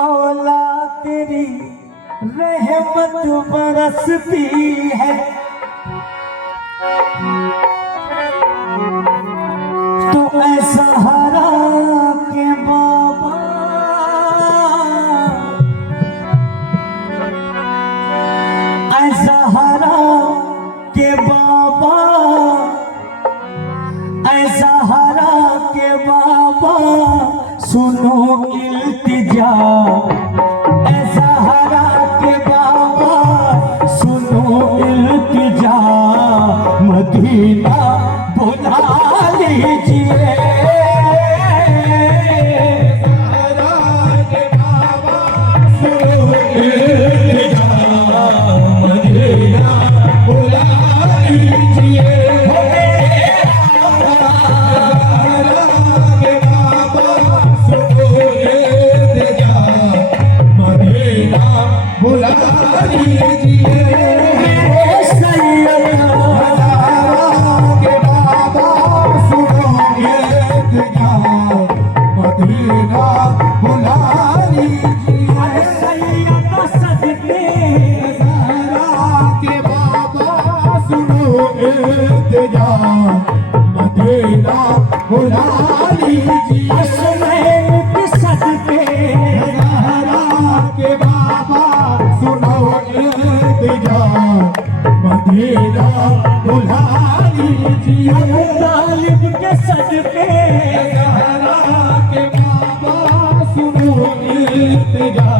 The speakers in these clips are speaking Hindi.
मौला तेरी रहमत बरसती है तो ऐसा हरा के बाबा ऐसा हरा के बाबा ऐसा हरा के बाबा सुनो इल्तिजा ऐसा हरा के बाबा सुनो इल्तिजा मदीना बुला लीजिए हरा के बाबा सुनो इल्तिजा मदीना बुला लीजिए बुला लीजिए के बाबा सुनो इल्तिजा मदीना बुला लीजिए सदके के बाबा सुनो इल्तिजा मदीना बुला लीजिए सदके के बाबा सुनो इल्तिजा मदीना बुला लीजिए तालिब के सदके के बाबा सुनो इल्तिजा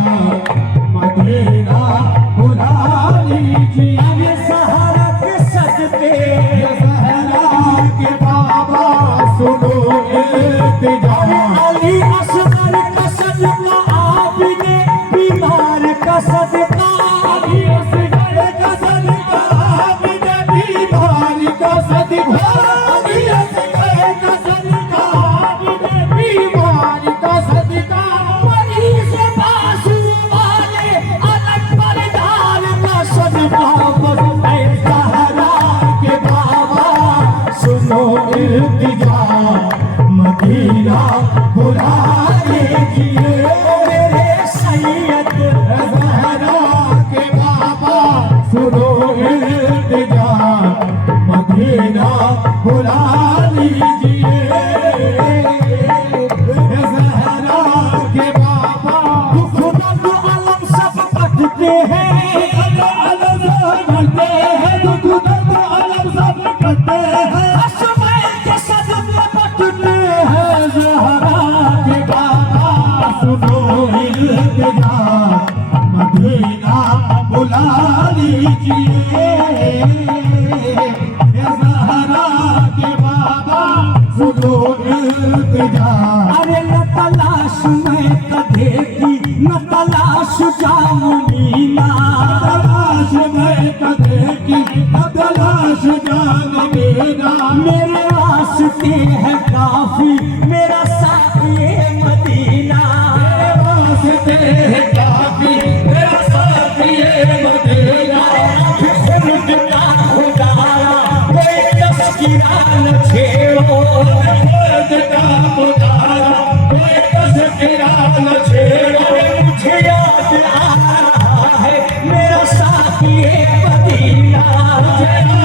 मदीना बुला लीजिए सहारा के सदके के बाबा सुनो इल्तिजा अली असगर का सदका आपने बीमार का सदका अली असगर का सदका आपने बीमार का सदका अली असगर का सदका आपने बीमार का सदका मरीज बासु वाले अलग परदार का सदका सहारा के बाबा सुनो इल्तिजा मदीना बुला लीजिए मेरे सैयद ज़हरा के बाबा सुनो इल्तिजा मदीना बुला लीजिए ज़हरा के बाबा खुदा को अलम सब पढ़ते हैं अलग करते हैं दुख दर्द अलग सब करते हैं असमय के सदके पढ़ते हैं ज़हरा के बाबा सुनो इल्तिजा मदीना बुला लीजिए ज़हरा के बाबा सुनो इल्तिजा अरे न तलाश मैं कधे की न तलाश जामुनीना तलाश मैं कदे की तलाश जान मेरा मेरे वास्ते है काफी मेरा साथी मदीना वास्ते है काफी मेरा साथी मदीना खुद का खुदारा कोई तस्कीरा न छेड़ो खुद का खुदारा कोई तस्कीरा न छेड़ो मुझे याद आ रहा है मेरा साथी मदीना याद आ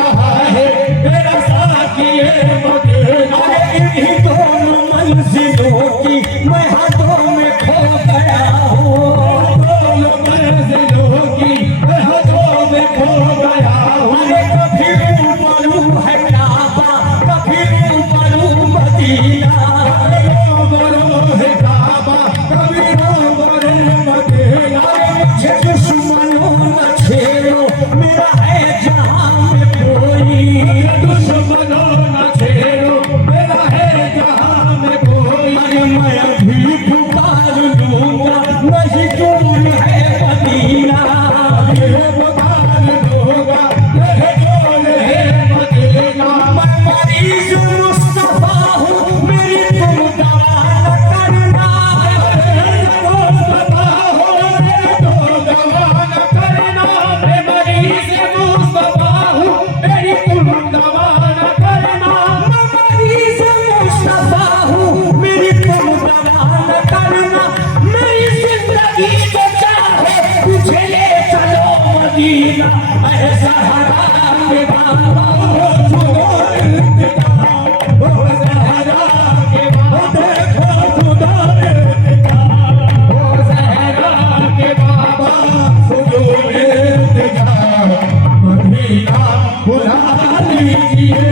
रहा है मेरा साथी मदीना इन्हीं दोनों मंजिलों की मैं हाथों में खो गया हूँ दोनों मंजिलों की हाथों में खो गया हूँ अरे कभी ऊपरू है काबा कभी ऊपरू मदीना बरो है काबा ऐ ज़हरा के बाबा सुनो इल्तिजा, ओ ज़हरा के बाबा, देखो सुनो इल्तिजा, ओ ज़हरा के बाबा, सुनो इल्तिजा, मदीना बुला लीजिए।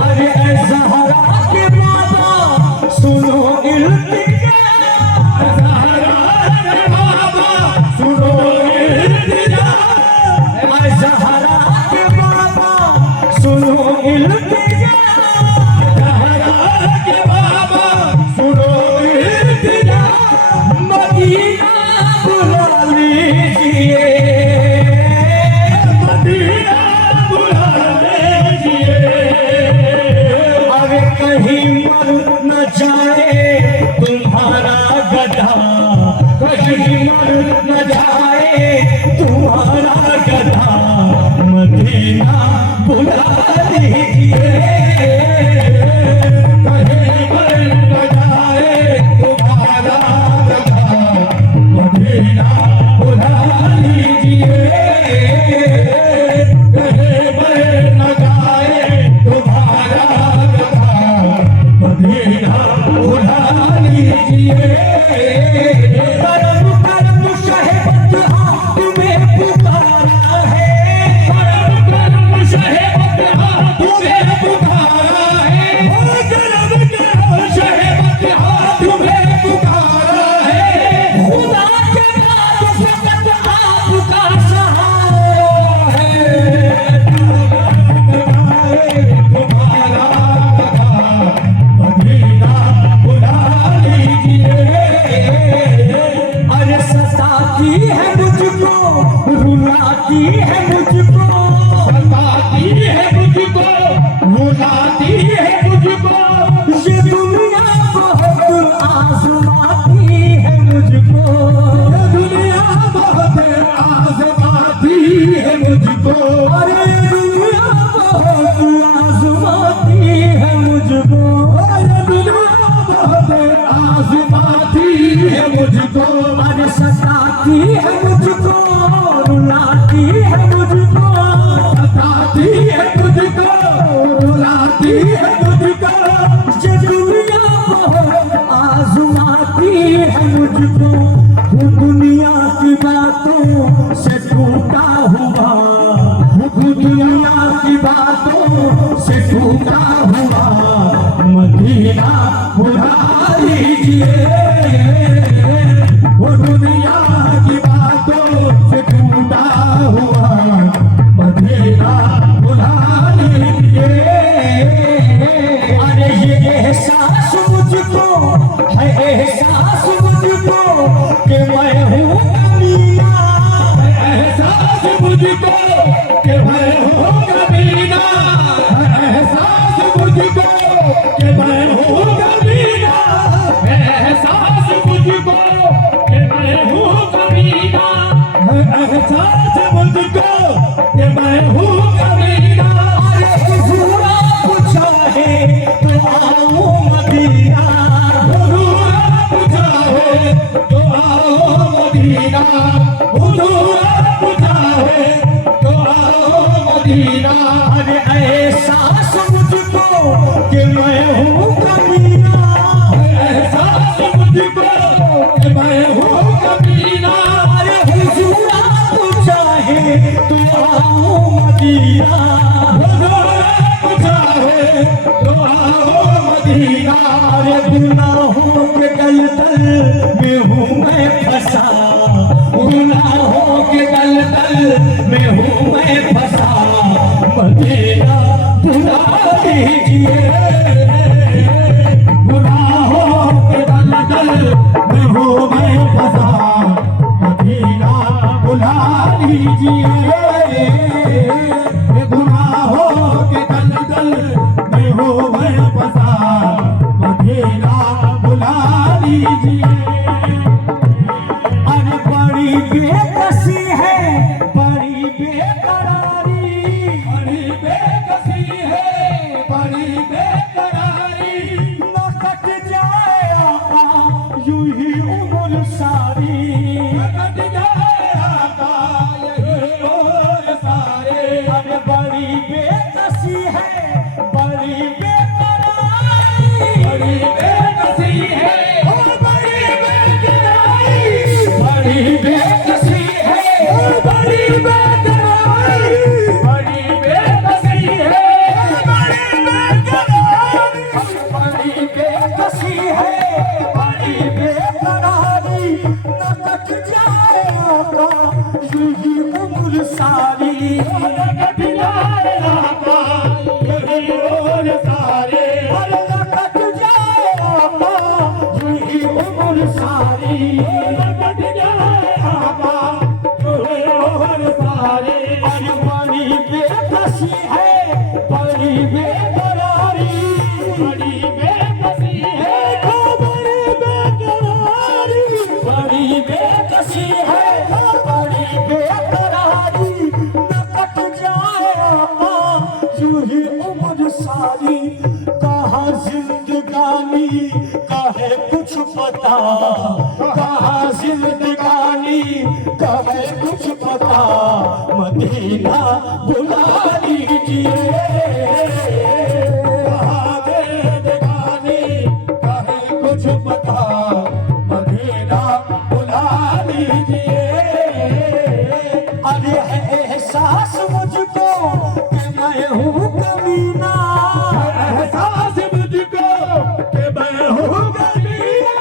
अरे ऐ ज़हरा के बाबा सुनो इल्तिजा, ज़हरा के बाबा, सुनो इल्तिजा, ऐ ज़हरा के बाबा सुनो इल्तिजा, ज़हरा के बाबा, सुनो इल्तिजा, मदीना बुला लीजिए। मदीना बुला लीजिए। अरे कहीं मर न जाए तुम्हारा गधा, कहीं मर न जाए तुम्हारा गधा, मदीना बुला लीजिए। कहीं मर न जाए तुम्हारा गधा, मदीना बुला लीजिए। कहीं मर न जाए तुम्हारा गधा, मदीना बुला लीजिए। करम करम शहबत हाँ तुम्हें पुकारा है, करम करम शहबत हाँ तुम्हें पुकारा है, ओ करम करम शहबत हाँ तुम्हें पुकारा है। खुदा के बाद फकत आपका सहारा है। तुम्हारा गधा, मदीना बुला लीजिए। अरे सताती है मुझको, रुलाती है मुझको, सताती है मुझको, रुलाती है मुझको, ये दुनिया बहुत आजमाती है मुझको, ये दुनिया बहुत आज़माती है मुझको। अरे दुनिया बहुत आजमाती है मुझको, ये दुनिया बहुत आज़माती है मुझको। अरे सताती है मुझको, रुलाती है मुझको, सताती है मुझको, रुलाती है मुझको, ये दुनिया बहुत आजमाती है मुझको। वो दुनिया की बातों से टूटा हुआ, वो दुनिया की बातों से टूटा हुआ, मदीना बुला लीजिए। वो दुनिया की बातों से टूटा हुआ, मदीना बुला लीजिए। अरे ये एहसास मुझको है, एहसास मुझको कि मैं हूँ कमीना, एहसास मुझको कि मैं हूँ कमीना, एहसास मुझको कि मैं हूँ कमीना, एहसास मुझको कि मैं हूँ कमीना, एहसास मुझको कि मैं हूँ कमीना। अरे हुजूर आप चाहे तो आओ मदीना, हुजूर आप चाहे तो आओ मदीना, हुजूर आप चाहे तो आओ मदीना। अरे एहसास मुझको कि मैं हूँ कमीना, एहसास मुझको कि मैं हूँ कमीना, अरे हुजूर आप चाहे तो आओ मदीना, हुजूर आप चाहे तो आओ मदीना। अरे गुनाहों के दलदल में हूँ मैं फंसा, गुनाहों के दलदल में हूँ मैं फंसा, मदीना बुला लीजिए। गुनाहों के दलदल में हूँ मैं फंसा, मदीना बुला लीजिए। ये गुनाहों के दलदल में हूँ मैं फंसा, मदीना बुला लीजिए। अरे बड़ी बेकसी है, बड़ी बेकरारी, बड़ी बेकसी है, बड़ी बेकरारी, न कट जाए आका यूं ही उम्र सारी, कट जाए आका बड़ी बेकरारी न कट जाए आका यूं ही उम्र सारी न कट जाए आका यही और सारे अरे न कट जाए आका यूं ही उम्र सारी न कट जाए आका यही और सारे अरे बड़ी बेकसी है बड़ी बेकरारी बड़ी बेकसी है बड़ी बेकरारी बड़ी बेकसी है बड़ी बेकरारी न कट जाए आका यूं ही उम्र सारी कहाँ जिंदगानी कहे कुछ पता कहाँ जिंदगानी कहे कुछ पता मदीना बुला लीजिए कुछ पता मदीना बुला लीजिए अरे है एहसास मुझको कि मैं हूँ कमीना एहसास मुझको कि मैं हूँ कमीना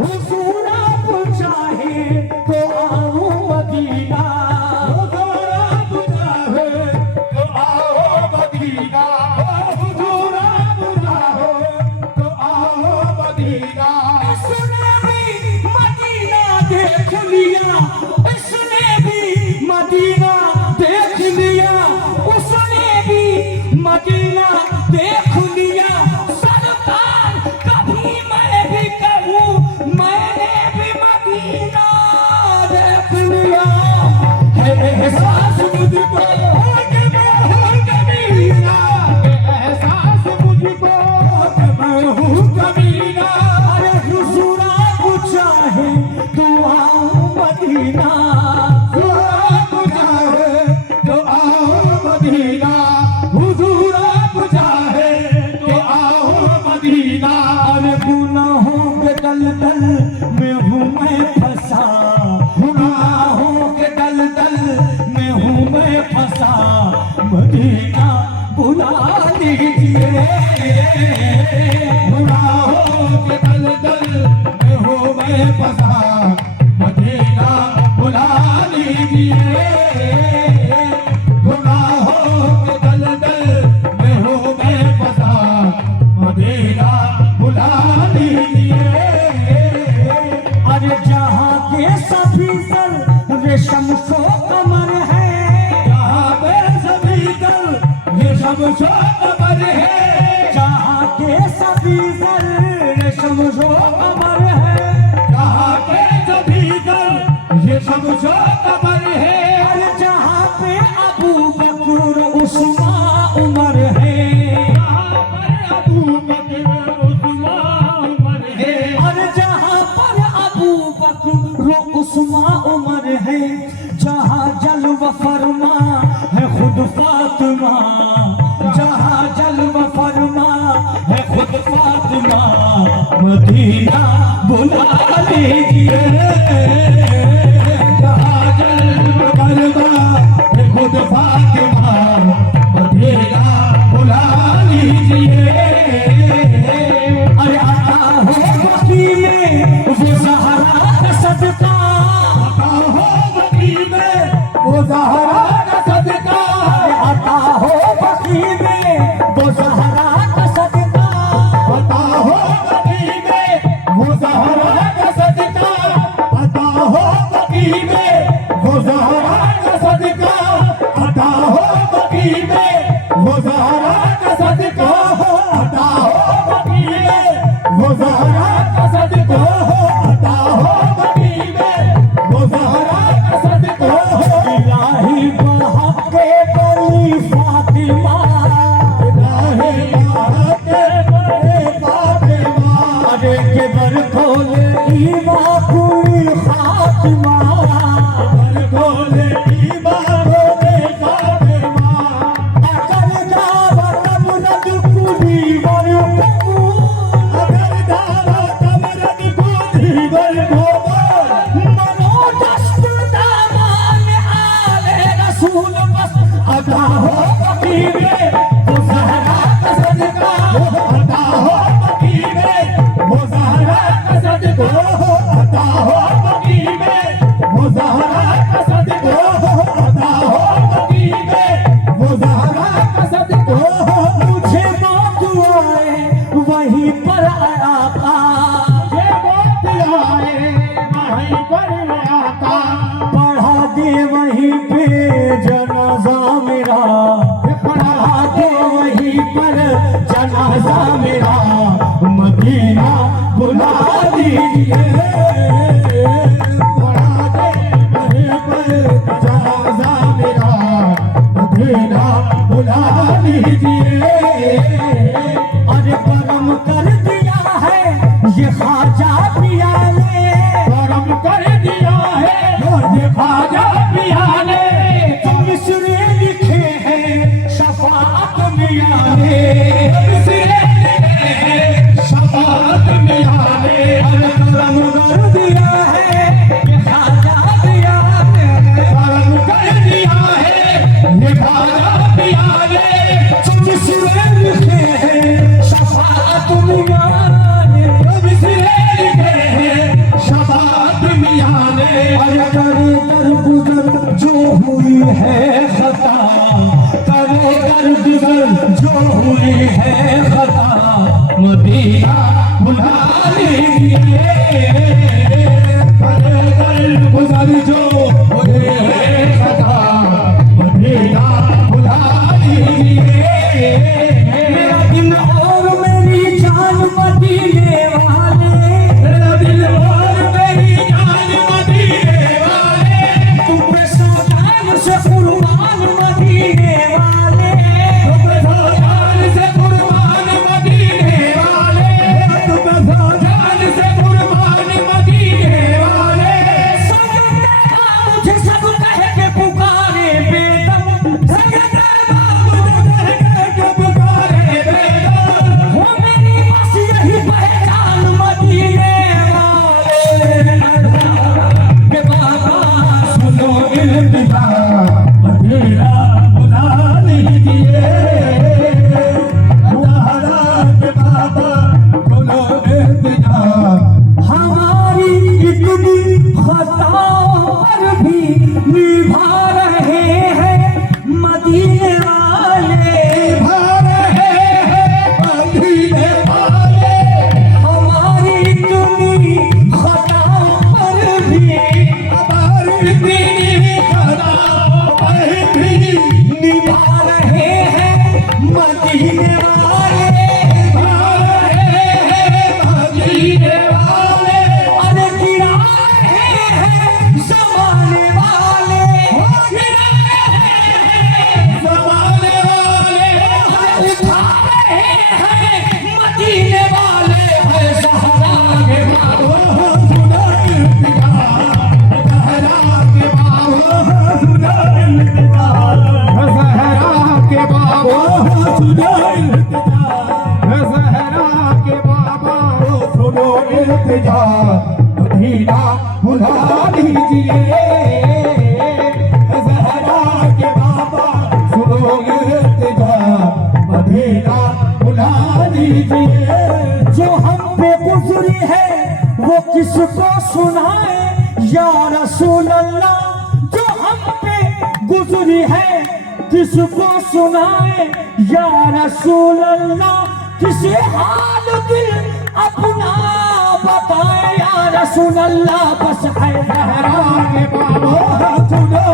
हुजूर आप चाहे तो आऊँ मदीना हुजूर आप चाहे तो आओ मदीना हुजूर आप चाहे तो आओ मदीना इसने भी मदीना देख लिया इसने भी मदीना देख लिया उसने भी मदीना देख लिया सरकार कभी मैं भी कहूँ मैंने भी मदीना देख लिया है एहसास मुझको कि मैं हूँ कमीना एहसास मुझको कि मैं हूँ कमीना अरे हुजूर आप चाहे तो आओ मदीना आप चाहे तो आओ मदीना हुजूर आप चाहे तो आओ मदीना अरे गुनाहों के दलदल में हूँ मैं फंसा गुनाहों के दलदल में हूँ मैं फंसा मदीना बुला लीजिए गुनाहों के दलदल में हूँ मैं फंसा मदीना बुला लीजिए गुनाहों के दलदल में हूँ मैं फंसा मदीना बुला लीजिए अरे जहाँ के सभी सर रेशम सो कमर है यहाँ पे सभी दल ये सब कमर है जहाँ के सभी सर रेशम सो कमर है यहाँ पे सभी दल ये सब कमर है अरे जहाँ पे अबू बकर उस्मान उमर है यहाँ पर अबू बकर उस्मान उमर है अरे जहाँ पर अबू बकर उस्मान उमर है जहाँ जलवा फरमा है खुद फातिमा जहाँ जलवा फरमा है खुद फातिमा मदीना बुला लीजिए जहाँ जल्द करवा है खुद फातिमा मदीना बुला लीजिए अरे आता हो बस्ती में वो सहारा का सदका हो बकी में वो ज़हरा का सदका अरे आता हो बस्ती में वो सहारा का सदका पता हो बकी में वो ज़हरा का सदका पता हो बकी में वो ज़हरा का सदका पता हो बकी में वो ज़हरा का सदका पता हो बकी में वो ज़हरा का सदका पता हो बकी में वो ज़हरा का सदका इलाही बहक के बली फातिमा इलाही बाते बड़े फातिमा अरे के बर खोल ईमा पूरी फातिमा बर खोले की बातों में फातिमा अकर जावा कमरद पूरी बर अगर दावा कमरद कोई बर भोगो मनो दस्त दामान आले रसूल बस अदा हो बकी में वो सहरा का सदका अदा हो बकी में वो ज़हरा का सदका अता हो मदी में वो ज़हरा का सदका अता हो मदी में वो ज़हरा का सदका मुझे मौत आए वहीं पर आका, ये मौत आए वहीं पर आका, पढ़ा दे वहीं पे जनाजा मेरा, पढ़ा दे वहीं पर जनाजा मेरा, मदीना बुला दीजिए। पढ़ा दे वहीं पर जनाजा मेरा, मदीना बुला लीजिए। अरे करम कर दिया है ये ख्वाजा पिया ने, करम कर दिया है ये ख्वाजा पिया ने, तुम मिसरे लिखे हैं शफाअत मिया ने, मिसरे लिखे हैं शफाअत मिया ने। अरे करम कर दिया है ये ख्वाजा पिया ने, करम कर दिया है ये ख्वाजा पिया ने, तुम मिसरे लिखे हैं शफाअत मिया ने, मिसरे लिखे हैं शफाअत मिया ने। अरे करे दर गुजर जो हुई है खता, करे दर गुजर जो हुई है खता, मदीना बुला लीजिए। करे दर गुजर जो हुए हैं खता, मदीना बुला लीजिए। मेरा दिल और मेरी जान मदीने वाले, मेरा दिल और मेरी जान मदीने वाले, तुम पे सौदान से कुर्बान मदीने वाले, तुम जान से कुर्बान मदीने वाले, तुम जान से कुर्बान मदीने वाले। मुझे सब कह के पुकारे बेदम, पुकारे बेदम, वो मेरी बस यही पहचान मदीने वाले। के बाबा सुनो इल्तिजा, मदीना बुला लीजिए। ज़हरा के बाबा सुनो इल्तिजा, हमारी इतनी खताओं पर भी निभा रहे हैं मदीने वाले, निभा रहे हैं मदीने वाले। हमारी इतनी खताओं पर भी हमारी दीनी खदा पर भी निभा रहे हैं मदीने वाले, निभा रहे हैं मदीने वाले। अरे गिरा रहे हैं जमाने वाले, ज़माने वाले अरे उठा रहे हैं मदीने वाले, है ज़हरा के बाबा। सुना इल्तिजा, ज़हरा के बाबा सुना इल्तिजा, ज़हरा के बाबा सुना इल्तिजा, ज़हरा के बाबा सुनो इल्तिजा, मदीना बुला लीजिए। ज़हरा के बाबा सुनो इल्तिजा, मदीना बुला लीजिए। जो हम पे गुजरी है वो किसको सुनाए या रसूल अल्लाह, जो हम पे गुजरी है किसको सुनाए या रसूल अल्लाह, किसी हाल दिल अपना बताए या रसूल अल्लाह, बस है ज़हरा के बाबा सुनो